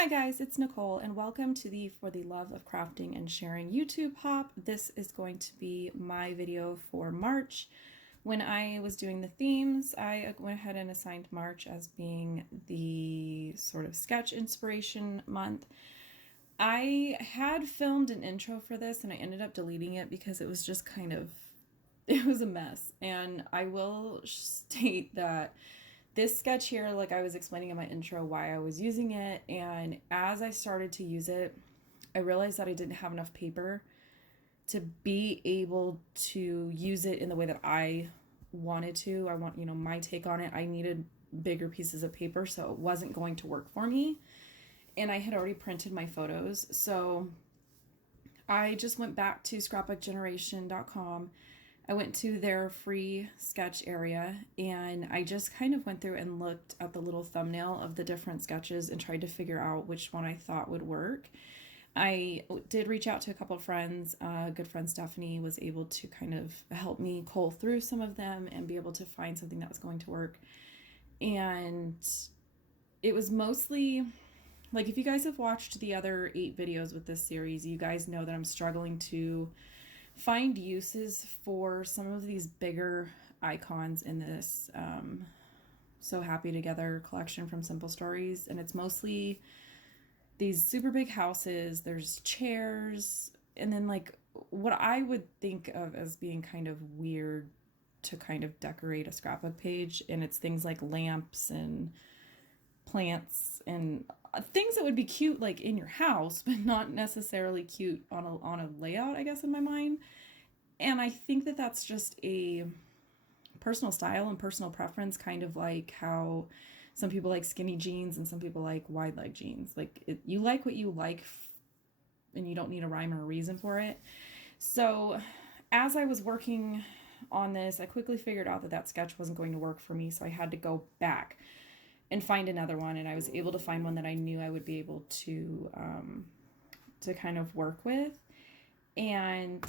Hi guys, it's Nicole and welcome to the For the Love of Crafting and Sharing YouTube hop. This is going to be my video for March. When I was doing the themes, I went ahead and assigned March as being the sort of sketch inspiration month. I had filmed an intro for this and I ended up deleting it because it was just it was a mess. And I will state that this sketch here, like I was explaining in my intro why I was using it, and as I started to use it, I realized that I didn't have enough paper to be able to use it in the way that I wanted to. I want, my take on it. I needed bigger pieces of paper, so it wasn't going to work for me. And I had already printed my photos, so I just went back to scrapbookgeneration.com. I went to their free sketch area and I just kind of went through and looked at the little thumbnail of the different sketches and tried to figure out which one I thought would work. I did reach out to a couple of friends. A good friend Stephanie was able to kind of help me cull through some of them and be able to find something that was going to work. And it was mostly like, if you guys have watched the other 8 videos with this series, you guys know that I'm struggling to find uses for some of these bigger icons in this So Happy Together collection from Simple Stories. And it's mostly these super big houses, there's chairs, and then like what I would think of as being kind of weird to kind of decorate a scrapbook page. And it's things like lamps and plants and things that would be cute like in your house, but not necessarily cute on a layout, I guess, in my mind. And I think that that's just a personal style and personal preference, kind of like how some people like skinny jeans and some people like wide leg jeans. Like you like what you like and you don't need a rhyme or a reason for it. So as I was working on this, I quickly figured out that that sketch wasn't going to work for me, so I had to go back and find another one, and I was able to find one that I knew I would be able to kind of work with. And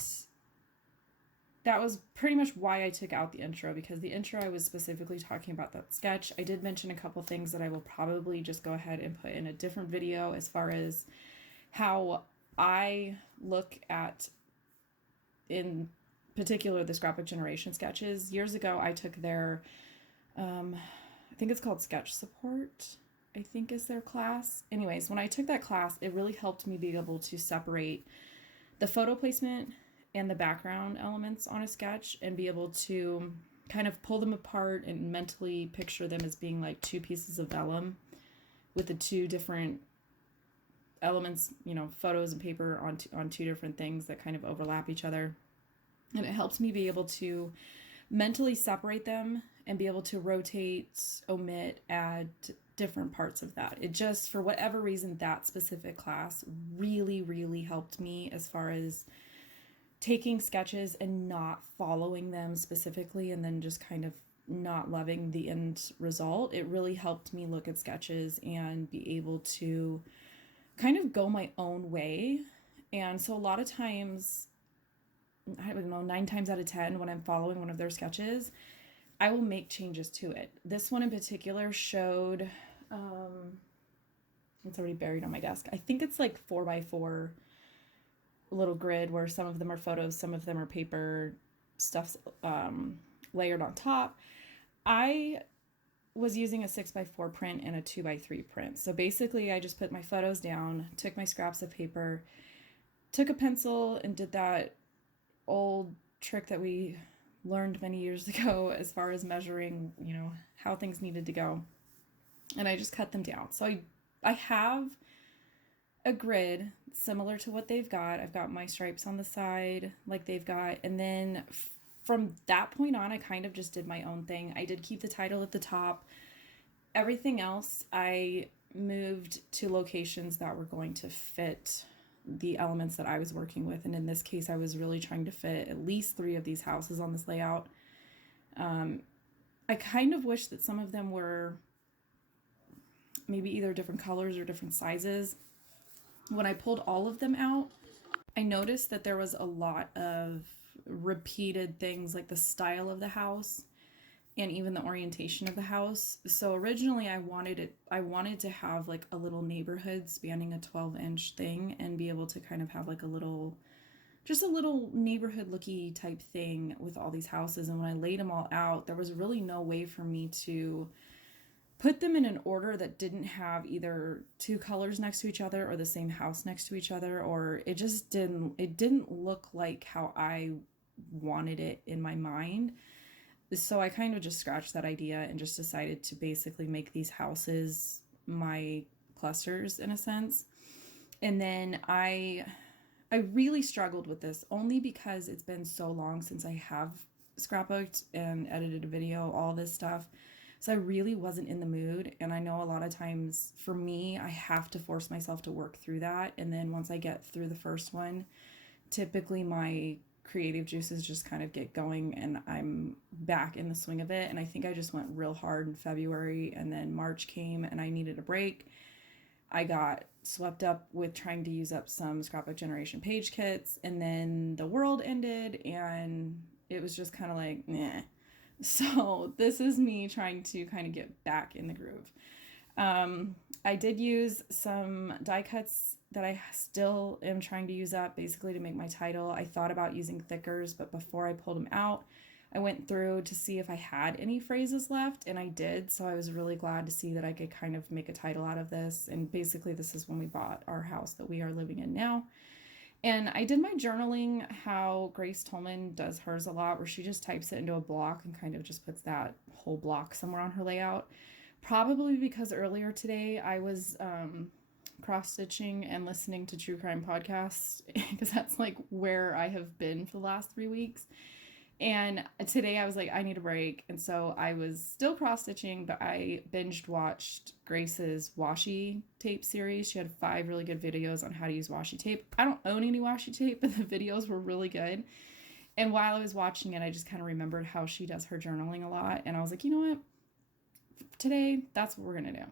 that was pretty much why I took out the intro, because the intro I was specifically talking about that sketch. I did mention a couple things that I will probably just go ahead and put in a different video as far as how I look at, in particular, the Scrapbook Generation sketches. Years ago, I took their I think it's called Sketch Support, I think is their class. Anyways, when I took that class, it really helped me be able to separate the photo placement and the background elements on a sketch and be able to kind of pull them apart and mentally picture them as being like 2 pieces of vellum with the 2 different elements, photos and paper on 2 different things that kind of overlap each other. And it helps me be able to mentally separate them and be able to rotate, omit, add different parts of that. It just, for whatever reason, that specific class really, really helped me as far as taking sketches and not following them specifically and then just kind of not loving the end result. It really helped me look at sketches and be able to kind of go my own way. And so a lot of times, I don't know, 9 times out of 10, when I'm following one of their sketches, I will make changes to it. This one in particular showed, it's already buried on my desk. I think it's like 4x4 little grid where some of them are photos, some of them are paper, stuff's layered on top. I was using a 6x4 print and a 2x3 print. So basically I just put my photos down, took my scraps of paper, took a pencil and did that old trick that we learned many years ago as far as measuring, how things needed to go. And I just cut them down. So I have a grid similar to what they've got. I've got my stripes on the side like they've got. And then from that point on, I kind of just did my own thing. I did keep the title at the top. Everything else, I moved to locations that were going to fit the elements that I was working with. And in this case, I was really trying to fit at least 3 of these houses on this layout. I kind of wish that some of them were maybe either different colors or different sizes. When I pulled all of them out, I noticed that there was a lot of repeated things, like the style of the house and even the orientation of the house. So originally I wanted to have like a little neighborhood spanning a 12-inch thing and be able to kind of have like just a little neighborhood looky type thing with all these houses. And when I laid them all out, there was really no way for me to put them in an order that didn't have either two colors next to each other or the same house next to each other, or it didn't look like how I wanted it in my mind. So I kind of just scratched that idea and just decided to basically make these houses my clusters in a sense. And then I really struggled with this only because it's been so long since I have scrapbooked and edited a video, all this stuff. So I really wasn't in the mood. And I know a lot of times for me, I have to force myself to work through that. And then once I get through the first one, typically my creative juices just kind of get going and I'm back in the swing of it. And I think I just went real hard in February, and then March came and I needed a break. I got swept up with trying to use up some scrapbook generation page kits, and then the world ended and it was just kind of like, nah. So this is me trying to kind of get back in the groove. I did use some die cuts that I still am trying to use up basically to make my title. I thought about using thickers, but before I pulled them out, I went through to see if I had any phrases left, and I did. So I was really glad to see that I could kind of make a title out of this. And basically this is when we bought our house that we are living in now. And I did my journaling how Grace Tolman does hers a lot, where she just types it into a block and kind of just puts that whole block somewhere on her layout. Probably because earlier today I was cross-stitching and listening to true crime podcasts, because that's like where I have been for the last 3 weeks. And today I was like, I need a break. And so I was still cross-stitching, but I binged watched Grace's washi tape series. She had 5 really good videos on how to use washi tape. I don't own any washi tape, but the videos were really good. And while I was watching it, I just kind of remembered how she does her journaling a lot. And I was like, you know what? Today, that's what we're going to do.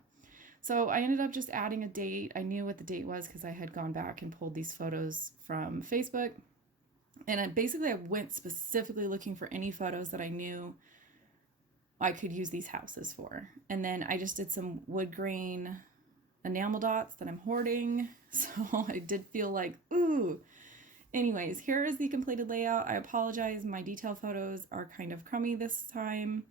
So I ended up just adding a date. I knew what the date was because I had gone back and pulled these photos from Facebook. And I went specifically looking for any photos that I knew I could use these houses for. And then I just did some wood grain enamel dots that I'm hoarding. So I did feel like, ooh. Anyways, here is the completed layout. I apologize. My detail photos are kind of crummy this time.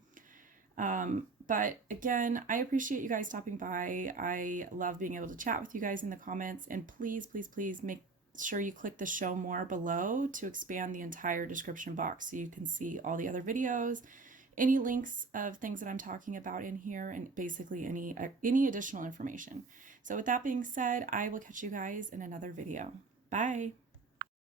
But again, I appreciate you guys stopping by. I love being able to chat with you guys in the comments. And please, please, please make sure you click the show more below to expand the entire description box so you can see all the other videos, any links of things that I'm talking about in here, and basically any additional information. So with that being said, I will catch you guys in another video. Bye.